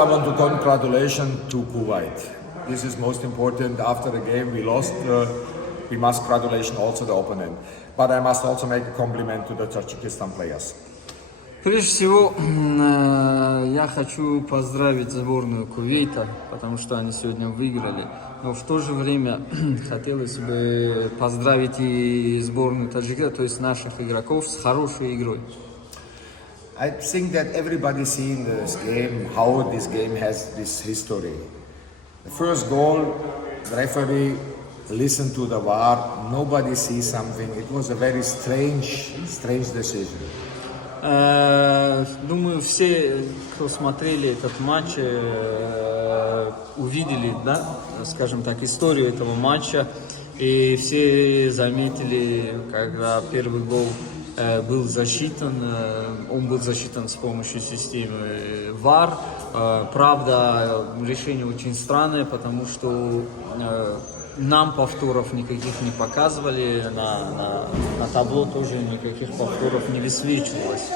I want to congratulate to Kuwait. This is most important. After the game we lost, we must congratulate also the opponent. But I must also make a compliment to the Tajikistan players. Прежде всего, я хочу поздравить сборную Кувейта, потому что они сегодня выиграли. Но в то же время хотелось бы поздравить и сборную Таджикистана, то есть наших игроков, с хорошей игрой. I think that everybody seen this game, how this game has this history. The first goal, the referee listened to the VAR, nobody sees something. It was a very strange decision. Думаю, все, кто смотрели этот матч, увидели, да, скажем так, историю этого матча. И все заметили, когда первый гол был засчитан, он был засчитан с помощью системы VAR. Правда, решение очень странное, потому что нам повторов никаких не показывали, на табло тоже никаких повторов не высвечивалось.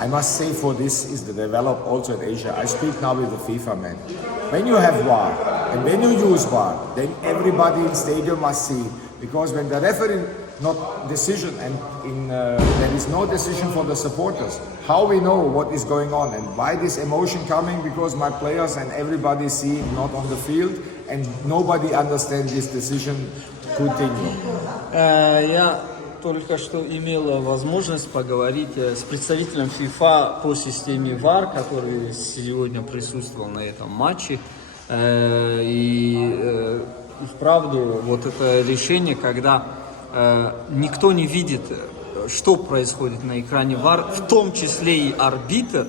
I must say for this is the develop also in Asia. I speak now with the FIFA man. When you have VAR and when you use VAR, then everybody in stadium must see. Because when the referee not decision and there is no decision for the supporters, how we know what is going on and why this emotion coming? Because my players and everybody see it not on the field and nobody understands this decision continue. Я только что имела возможность поговорить с представителем FIFA по системе VAR, который сегодня присутствовал на этом матче. И вправду вот это решение, когда никто не видит, что происходит на экране VAR, в том числе и арбитр,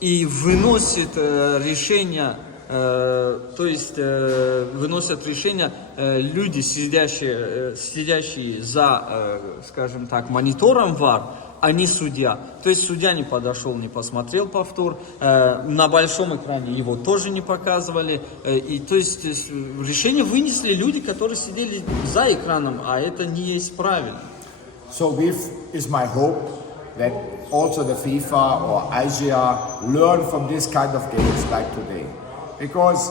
и выносит решение. То есть выносят решения люди, следящие за, скажем так, монитором VAR, а не судья. То есть судья не подошел, не посмотрел повтор, на большом экране его тоже не показывали. И то есть решение вынесли люди, которые сидели за экраном, а это не есть правильно. So this is my hope that also the FIFA or Asia learn from this kind of games like today. Because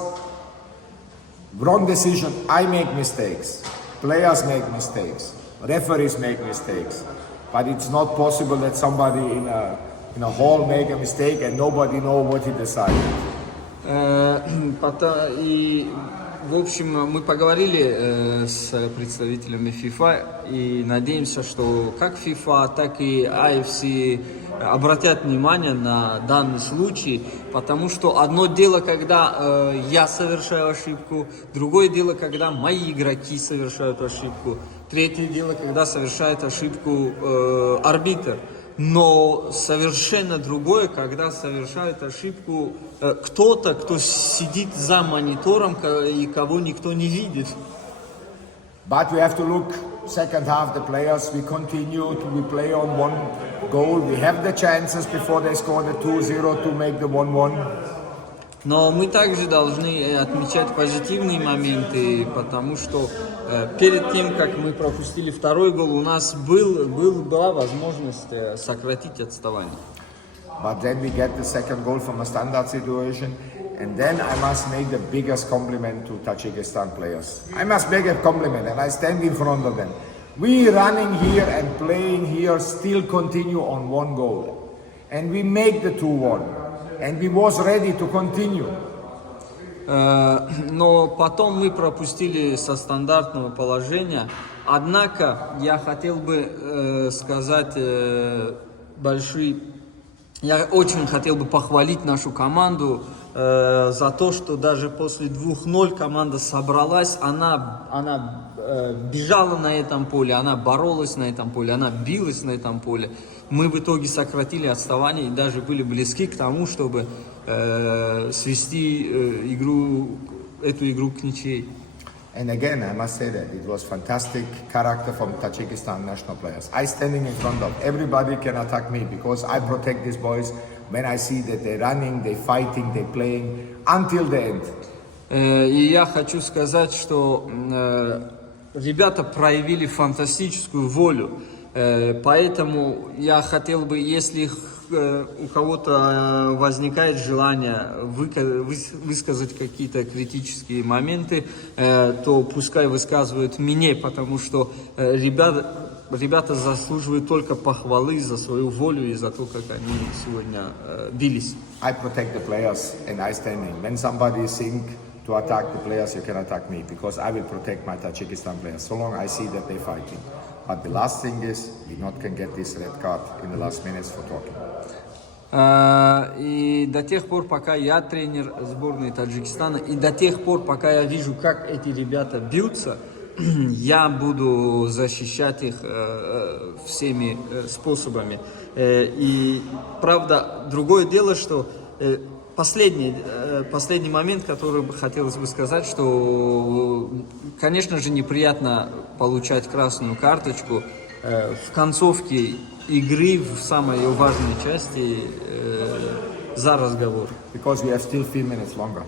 wrong decision, I make mistakes, players make mistakes, referees make mistakes, but it's not possible that somebody in a hall make a mistake and nobody know what he decided. И, в общем, мы поговорили с представителями FIFA и надеемся, что как FIFA, так и AFC обратят внимание на данный случай, потому что одно дело, когда я совершаю ошибку, другое дело, когда мои игроки совершают ошибку, третье дело, когда совершает ошибку арбитр. Но совершенно другое, когда совершает ошибку кто-то, кто сидит за монитором и кого никто не видит. But we have to look second half the players. We continue we play on one goal. We have the chances before they score the 2-0 to make the 1-1. Но мы также должны отмечать позитивные моменты, потому что перед тем, как мы пропустили второй гол, у нас была возможность сократить отставание. But then we get the second goal from a standard situation, and then I must make the biggest compliment to Tajikistan players. I must make a compliment, and I stand in front of them. We running here and playing here still continue on one goal, and we make the 2-1, and we was ready to continue. Но потом мы пропустили со стандартного положения. Однако я хотел бы сказать я очень хотел бы похвалить нашу команду за то, что даже после 2-0 команда собралась, она бежала на этом поле, она боролась на этом поле, она билась на этом поле. Мы в итоге сократили отставание и даже были близки к тому, чтобы свести эту игру к ничьей. And again, I must say that it was fantastic character from Tajikistan national players. I standing in front of everybody can attack me because I protect these boys when I see that they're running, they're fighting, they're playing until the end. И я хочу сказать, что ребята проявили фантастическую волю. Поэтому я хотел бы, если у кого-то возникает желание высказать какие-то критические моменты, то пускай высказывают мне, потому что ребята заслуживают только похвалы за свою волю и за то, как они сегодня бились. I protect the players and I standing. When somebody think to attack the players, you can attack me because I will protect my Tajikistan players so long I see that they're fighting. But the last thing is, we not can get this red card in the last minutes for talking. И до тех пор, пока я тренер сборной Таджикистана, и до тех пор, пока я вижу, как эти ребята бьются, я буду защищать их всеми способами. И правда, другое дело, что последний момент, который хотелось бы сказать, что, конечно же, неприятно получать красную карточку в концовке игры, в самой ее важной части, за разговор. Because we have still 3 minutes longer.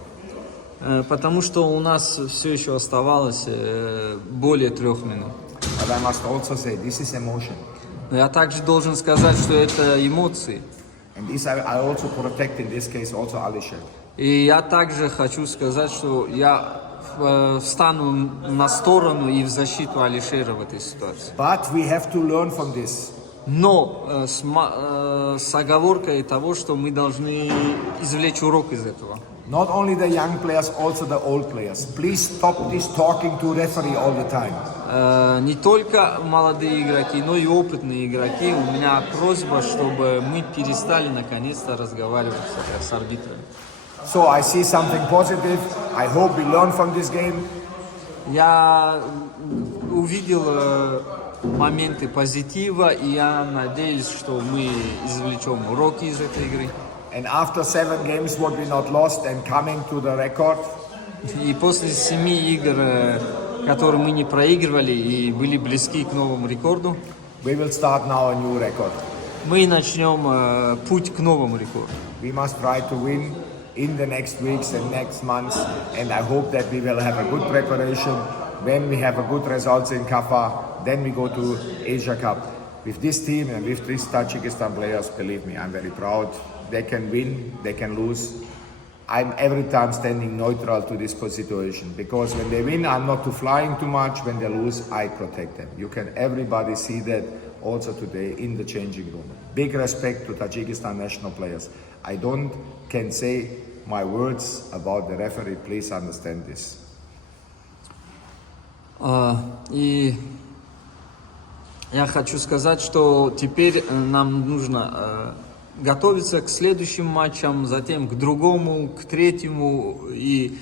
Потому что у нас все еще оставалось более 3 минут. But I must also say, this is emotion. Но я также должен сказать, что это эмоции. And this I also protect in this case also Alisher. И я также хочу сказать, что я встану на сторону и в защиту Алишера в этой ситуации. But we have to learn from this. Но с оговоркой того, что мы должны извлечь урок из этого. Not only the young players, also the old players. Please stop this talking to referee all the time. Не только молодые игроки, но и опытные игроки. У меня просьба, чтобы мы перестали наконец-то разговаривать с арбитрами. So I see something positive. I hope we learn from this game. Я увидел моменты позитива, и я надеюсь, что мы извлечем уроки из этой игры. And after 7 games, what we not lost and coming to the record, И после 7 игр, которые мы не проигрывали и были близки к новому рекорду, we will start now a new record. мы начнем путь к новому рекорду. We must try to win in the next weeks and next months, and I hope that we will have a good preparation. When we have a good results in Kaffa, then we go to Asia Cup. With this team and with these Tajikistan players, believe me, I'm very proud. They can win, they can lose. I'm every time standing neutral to this situation because when they win, I'm not too flying too much. When they lose, I protect them. You can everybody see that also today in the changing room. Big respect to Tajikistan national players. I don't can say my words about the referee. Please understand this. И я хочу сказать, что теперь нам нужно готовиться к следующим матчам, затем к другому, к третьему. И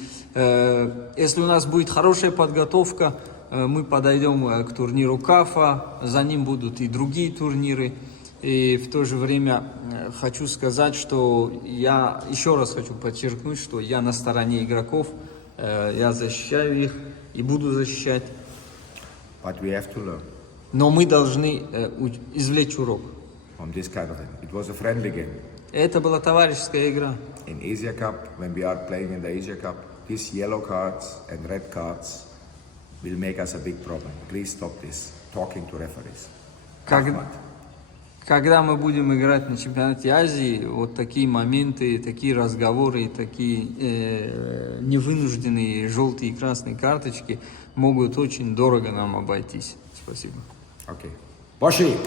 если у нас будет хорошая подготовка, мы подойдем к турниру Кафа, за ним будут и другие турниры. И в то же время хочу сказать, что я еще раз хочу подчеркнуть, что я на стороне игроков, я защищаю их и буду защищать. But we have to learn. Но мы должны извлечь урок. From this kind of thing. It was a friendly game. Это была товарищеская игра. In Asia Cup, when we are playing in the Asia Cup, these yellow cards and red cards will make us a big problem. Please stop this talking to referees. Когда мы будем играть на чемпионате Азии, вот такие моменты, такие разговоры, такие невынужденные желтые и красные карточки могут очень дорого нам обойтись. Спасибо. Okay. Boshi!